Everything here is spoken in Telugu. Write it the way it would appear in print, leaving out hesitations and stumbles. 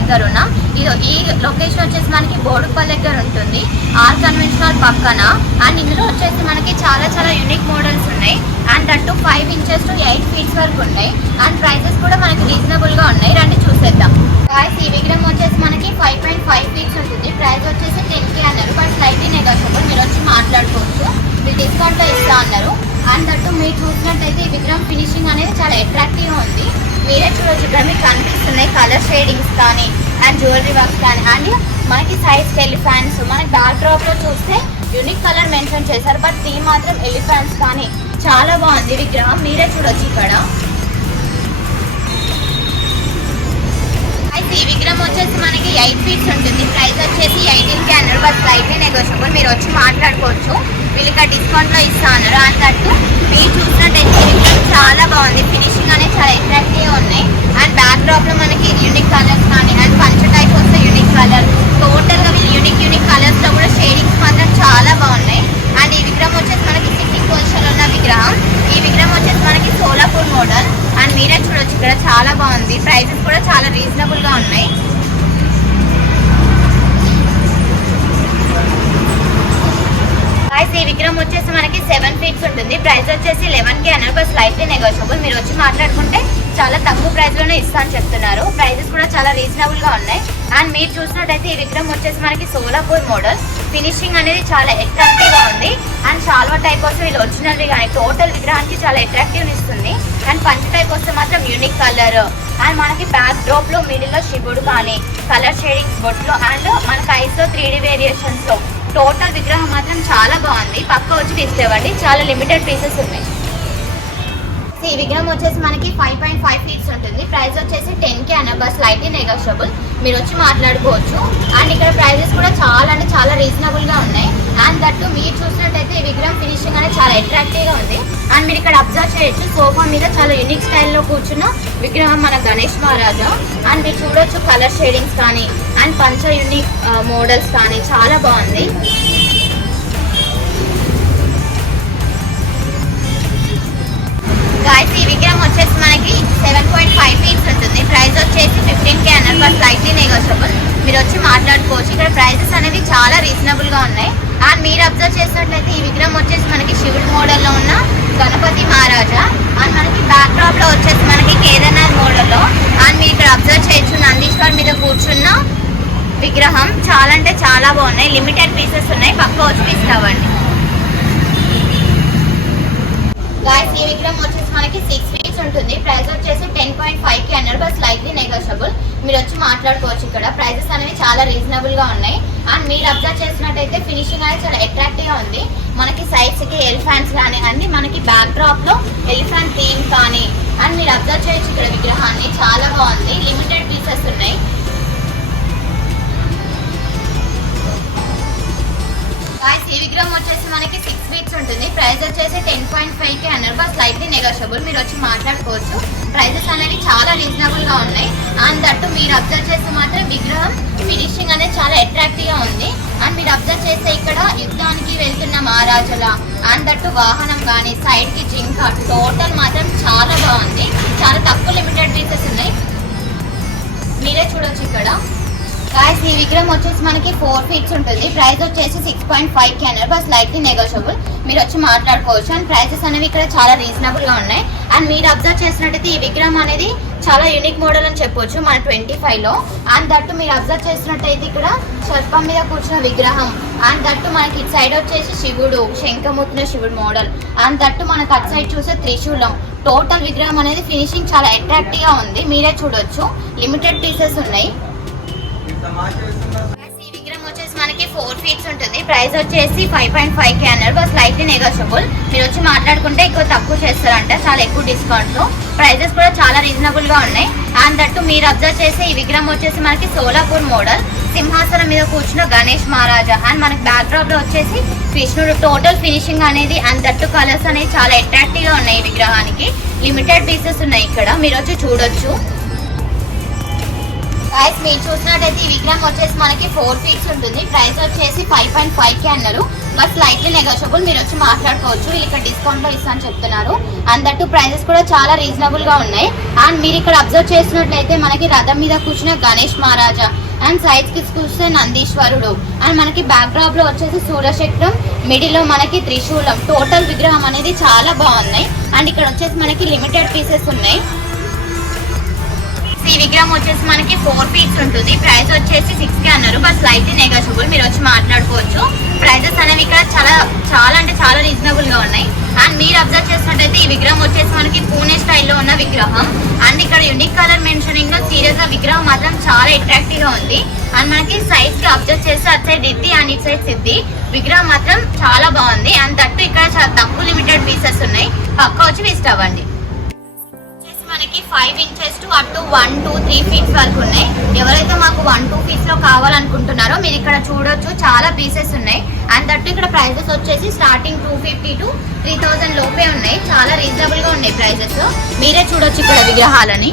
దగ్గర ఉన్నాం. ఈ లొకేషన్ వచ్చేసి మనకి బోడుపల్లి దగ్గర ఉంటుంది, ఆర్ కన్వెన్షనల్ పక్కన. అండ్ ఇందులో వచ్చేసి మనకి చాలా చాలా యూనిక్ మోడల్స్ ఉన్నాయి. అండ్ అటు 5 inches to 8 feet వరకు ఉన్నాయి. అండ్ ప్రైసెస్ కూడా మనకి రీజనబుల్గా ఉన్నాయి. రండి చూసేద్దాం. గాయస్ ఈ విగ్రహం వచ్చేసి మనకి 5.5 feet ఉంటుంది. ప్రైస్ వచ్చేసి 10K అన్నారు, బట్ స్లైట్లీ నెగోషియబుల్. మీరు వచ్చి మాట్లాడుకోవచ్చు, మీరు డిస్కౌంట్లో ఇస్తా అన్నారు. అండ్ అటు మీరు చూసినట్టయితే ఈ విగ్రహం ఫినిషింగ్ అనేది చాలా అట్రాక్టివ్గా ఉంది. మీరే చూడొచ్చు, ఇక్కడ మీకు కనిపిస్తున్నాయి కలర్ షేడింగ్స్ కానీ అండ్ జ్యువెలరీ వర్క్స్ కానీ. అండ్ మనకి సైజ్ ఎలిఫాంట్స్, మనకి బ్యాక్ డ్రాప్లో చూస్తే యూనిక్ కలర్ మెన్షన్ చేశారు, బట్ థీమ్ మాత్రం ఎలిఫాంట్స్ కానీ. చాలా బాగుంది విగ్రహం, మీరే చూడొచ్చు ఇక్కడ. అయితే ఈ విగ్రహం వచ్చేసి మనకి 8 feet ఉంటుంది. ప్రైస్ వచ్చేసి 18K అన్నారు, బట్ స్లైట్లీ నెగోషియబుల్. మీరు వచ్చి మాట్లాడుకోవచ్చు, వీళ్ళు ఇక్కడ డిస్కౌంట్లో ఇస్తా అన్నారు. అండ్ అటు మీరు చూసినట్టయితే చాలా బాగుంది, ఫినిషింగ్ అనేది చాలా అట్రాక్టివ్గా ఉన్నాయి. అండ్ బ్యాక్ డ్రాప్లో మనకి యూనిక్ కలర్స్ కానీ అండ్ పంచ టైప్ వస్తే యూనిక్ కలర్. టోటల్గా వీళ్ళు యూనిక్ కలర్స్లో కూడా షేడింగ్స్ మాత్రం చాలా బాగున్నాయి. అండ్ ఈ విగ్రహం వచ్చేసి మనకి సిట్టింగ్ పొజిషన్లో ఉన్న విగ్రహం. ఈ విగ్రహం వచ్చేసి మనకి సోలాపూర్ మోడల్. అండ్ మీరే చూడొచ్చు ఇక్కడ చాలా బాగుంది, ప్రైజెస్ కూడా చాలా రీజనబుల్గా ఉన్నాయి. ఈ విగ్రహం వచ్చేసి మనకి 7 feet ఉంటుంది. ప్రైస్ వచ్చేసి 11K అన్నారు, బట్ స్లైట్లీ నెగోషియబుల్. మీరు వచ్చి మాట్లాడుకుంటే చాలా తక్కువ ప్రైస్ లోనే ఇస్తా అని చెప్తున్నారు. ప్రైజెస్ కూడా చాలా రీజనబుల్ గా ఉన్నాయి. అండ్ మీరు చూసినట్టయితే ఈ విగ్రహం వచ్చేసి మనకి సోలాపూర్ మోడల్. ఫినిషింగ్ అనేది చాలా అట్రాక్టివ్ గా ఉంది. అండ్ షాల్వా టైప్ వస్తే వీళ్ళు ఒరిజినల్ కానీ టోటల్ విగ్రహానికి చాలా అట్రాక్టివ్ ఇస్తుంది. అండ్ పంచ టైప్ వస్తే మాత్రం యూనిక్ కలర్. అండ్ మనకి బ్యాక్ డ్రాప్ లో మిడిల్ లో శివుడు కానీ కలర్ షేడింగ్స్ బొట్లు. అండ్ మనకి ఐస్ లో 3D వేరియేషన్స్ లో టోటల్ విగ్రహం మాత్రం చాలా బాగుంది. పక్క వచ్చి తీసుకోండి, చాలా లిమిటెడ్ పీసెస్ ఉన్నాయి. ఈ విగ్రహం వచ్చేసి మనకి 5.5 feet ఉంటుంది. ప్రైస్ వచ్చేసి 10K అన్న, బస్ స్లైట్లీ నెగోషియబుల్. మీరు వచ్చి మాట్లాడుకోవచ్చు. అండ్ ఇక్కడ ప్రైజెస్ కూడా చాలా అంటే చాలా రీజనబుల్గా ఉన్నాయి. అండ్ దట్టు మీరు చూసినట్టయితే ఈ విగ్రహం ఫినిషింగ్ అనేది చాలా అట్రాక్టివ్గా ఉంది. అండ్ మీరు ఇక్కడ అబ్జర్వ్ చేయొచ్చు, సోఫా మీద చాలా యూనిక్ స్టైల్లో కూర్చున్న విగ్రహం మన గణేష్ మహారాజా. అండ్ మీరు చూడొచ్చు కలర్ షేడింగ్స్ కానీ అండ్ పంచ యూనిక్ మోడల్స్ కానీ చాలా బాగుంది. గాయస్ ఈ విగ్రహం వచ్చేసి మనకి 7.5 feet ఉంటుంది. ప్రైస్ వచ్చేసి 15K అన్నారు, బట్ స్లైట్లీ నెగోషియబుల్. మీరు వచ్చి మాట్లాడుకోవచ్చు. ఇక్కడ ప్రైజెస్ అనేది చాలా రీజనబుల్గా ఉన్నాయి. అండ్ మీరు అబ్జర్వ్ చేసినట్లయితే ఈ విగ్రహం వచ్చేసి మనకి శివుడి మోడల్లో ఉన్న గణపతి మహారాజా. అండ్ మనకి బ్యాక్ డ్రాప్లో వచ్చేసి మనకి కేదార్నాథ్ మోడల్లో. అండ్ మీరు ఇక్కడ అబ్జర్వ్ చేయొచ్చు, నందీశ్వర్ మీద కూర్చున్న విగ్రహం. చాలా అంటే చాలా బాగున్నాయి, లిమిటెడ్ పీసెస్ ఉన్నాయి. పక్క వచ్చి తీసుకోవండి. గాయస్ ఈ విగ్రహం వచ్చేసి మనకి 6 feet ఉంటుంది. ప్రైస్ వచ్చేసి 10.5K అన్నారు, బట్ స్లైట్లీ నెగోషియబుల్. మీరు వచ్చి మాట్లాడుకోవచ్చు. ఇక్కడ ప్రైజెస్ అనేవి చాలా రీజనబుల్ గా ఉన్నాయి. అండ్ మీరు అబ్జర్వ్ చేసినట్టయితే ఫినిషింగ్ అనేది చాలా అట్రాక్టివ్ గా ఉంది. మనకి సైడ్స్ కి ఎలిఫాంట్స్ కానీ అన్ని మనకి బ్యాక్ డ్రాప్ లో ఎలిఫాంట్ థీమ్ కానీ. అండ్ మీరు అబ్జర్వ్ చేయొచ్చు ఇక్కడ విగ్రహాన్ని, చాలా బాగుంది, లిమిటెడ్ పీసెస్ ఉన్నాయి. ఈ విగ్రహం వచ్చేసి మనకి 6 feet ఉంటుంది. ప్రైస్ వచ్చేసి 10.5K అన్నారు, బట్ స్లైట్లీ నెగోషియబుల్. మీరు వచ్చి మాట్లాడుకోవచ్చు. ప్రైజెస్ అనేవి చాలా రీజనబుల్ గా ఉన్నాయి. అండ్ దట్టు మీరు అబ్జర్వ్ చేస్తే మాత్రం విగ్రహం ఫినిషింగ్ అనేది చాలా అట్రాక్టివ్ గా ఉంది. అండ్ మీరు అబ్జర్వ్ చేస్తే ఇక్కడ యుద్ధానికి వెళ్తున్న మహారాజుల అండ్ దట్టు వాహనం కానీ సైడ్ కి జింక, టోటల్ మాత్రం చాలా బాగుంది. చాలా తక్కువ లిమిటెడ్ పీసెస్ ఉన్నాయి, మీరే చూడొచ్చు ఇక్కడ. గాయస్ ఈ విగ్రహం వచ్చేసి మనకి 4 feet ఉంటుంది. ప్రైస్ వచ్చేసి 6.5K అన్నారు, బట్ స్లైట్లీ నెగోషియబుల్. మీరు వచ్చి మాట్లాడుకోవచ్చు. అండ్ ప్రైసెస్ అనేవి ఇక్కడ చాలా రీజనబుల్ గా ఉన్నాయి. అండ్ మీరు అబ్జర్వ్ చేసినట్టయితే ఈ విగ్రహం అనేది చాలా యూనిక్ మోడల్ అని చెప్పొచ్చు మన 25లో. అండ్ దట్టు మీరు అబ్జర్వ్ చేసినట్టయితే ఇక్కడ సర్పం మీద కూర్చున్న విగ్రహం. అండ్ దట్టు మనకి ఇటు సైడ్ వచ్చేసి శివుడు, శంఖమూర్తిన శివుడు మోడల్. అండ్ దట్టు మనకు అటు సైడ్ చూసే త్రిశూలం. టోటల్ విగ్రహం అనేది ఫినిషింగ్ చాలా అట్రాక్టివ్ గా ఉంది, మీరే చూడొచ్చు. లిమిటెడ్ పీసెస్ ఉన్నాయి. ఈ విగ్రహం వచ్చేసి మనకి 4 feet ఉంటుంది. ప్రైస్ వచ్చేసి 5.5K అన్నారు, బట్ స్లైట్లీ నెగోషియబుల్. మీరు వచ్చి మాట్లాడుకుంటే ఎక్కువ తక్కువ చేస్తారంట, చాలా ఎక్కువ డిస్కౌంట్ లో. ప్రైజెస్ కూడా చాలా రీజనబుల్ గా ఉన్నాయి. అండ్ దట్టు మీరు అబ్జర్వ్ చేస్తే ఈ విగ్రహం వచ్చేసి మనకి సోలాపూర్ మోడల్. సింహాసనం మీద కూర్చున్న గణేష్ మహారాజా. అండ్ మనకి బ్యాక్ డ్రాప్ లో వచ్చేసి కృష్ణుడు. టోటల్ ఫినిషింగ్ అనేది అండ్ దట్టు కలర్స్ అనేది చాలా అట్రాక్టివ్ గా ఉన్నాయి. ఈ విగ్రహానికి లిమిటెడ్ పీసెస్ ఉన్నాయి ఇక్కడ, మీరు వచ్చి చూడొచ్చు. మీరు చూసినట్టయితే ఈ విగ్రహం వచ్చేసి మనకి 4 feet ఉంటుంది. ప్రైస్ వచ్చేసి 5.5K అన్నారు, బట్ స్లైట్లీ నెగోషియబుల్, మీరు వచ్చి మాట్లాడుకోవచ్చు. వీళ్ళు ఇక్కడ డిస్కౌంట్ లో ఇస్తా అని చెప్తున్నారు. అండ్ దట్టు ప్రైజెస్ కూడా చాలా రీజనబుల్ గా ఉన్నాయి. అండ్ మీరు ఇక్కడ అబ్జర్వ్ చేసినట్లయితే మనకి రథం మీద కూర్చున్న గణేష్ మహారాజా అండ్ సైడ్స్ కి చూస్తే నందీశ్వరుడు అండ్ మనకి బ్యాక్ డ్రాప్ లో వచ్చేసి సూర్యచక్రం, మిడిల్ లో మనకి త్రిశూలం. టోటల్ విగ్రహం అనేది చాలా బాగున్నాయి. అండ్ ఇక్కడ వచ్చేసి మనకి లిమిటెడ్ పీసెస్ ఉన్నాయి. ఈ విగ్రహం వచ్చేసి మనకి 4 feet ఉంటుంది. ప్రైస్ వచ్చేసి 6K అన్నారు, బట్ స్లైట్లీ నెగోషియబుల్, మీరు వచ్చి మాట్లాడుకోవచ్చు. ప్రైజెస్ అనేవి ఇక్కడ చాలా అంటే చాలా రీజనబుల్ గా ఉన్నాయి. అండ్ మీరు అబ్జర్వ్ చేసినట్టయితే ఈ విగ్రహం వచ్చేసి మనకి పూణే స్టైల్లో ఉన్న విగ్రహం. అండ్ ఇక్కడ యూనిక్ కలర్ మెన్షనింగ్ లో సీరియస్ గా విగ్రహం మాత్రం చాలా అట్రాక్టివ్ గా ఉంది. అండ్ మనకి సైజ్ కి అబ్జర్వ్ చేస్తే అటు సైడ్ రిద్ది అండ్ ఇటు సైడ్ సిద్ధి. విగ్రహం మాత్రం చాలా బాగుంది. అండ్ దట్టు ఇక్కడ చాలా తక్కువ లిమిటెడ్ పీసెస్ ఉన్నాయి, పక్క వచ్చి విజిట్ అవ్వండి. మనకి 5 inches to up to 1, 2, 3 feet వరకు ఉన్నాయి. ఎవరైతే మాకు 1, 2 feet లో కావాలనుకుంటున్నారో మీరు ఇక్కడ చూడొచ్చు, చాలా పీసెస్ ఉన్నాయి. అండ్ దట్టు ఇక్కడ ప్రైజెస్ వచ్చేసి స్టార్టింగ్ 250 to 3000 లోపే ఉన్నాయి. చాలా రీజనబుల్ గా ఉన్నాయి ప్రైజెస్. మీరే చూడొచ్చు ఇక్కడ విగ్రహాలని.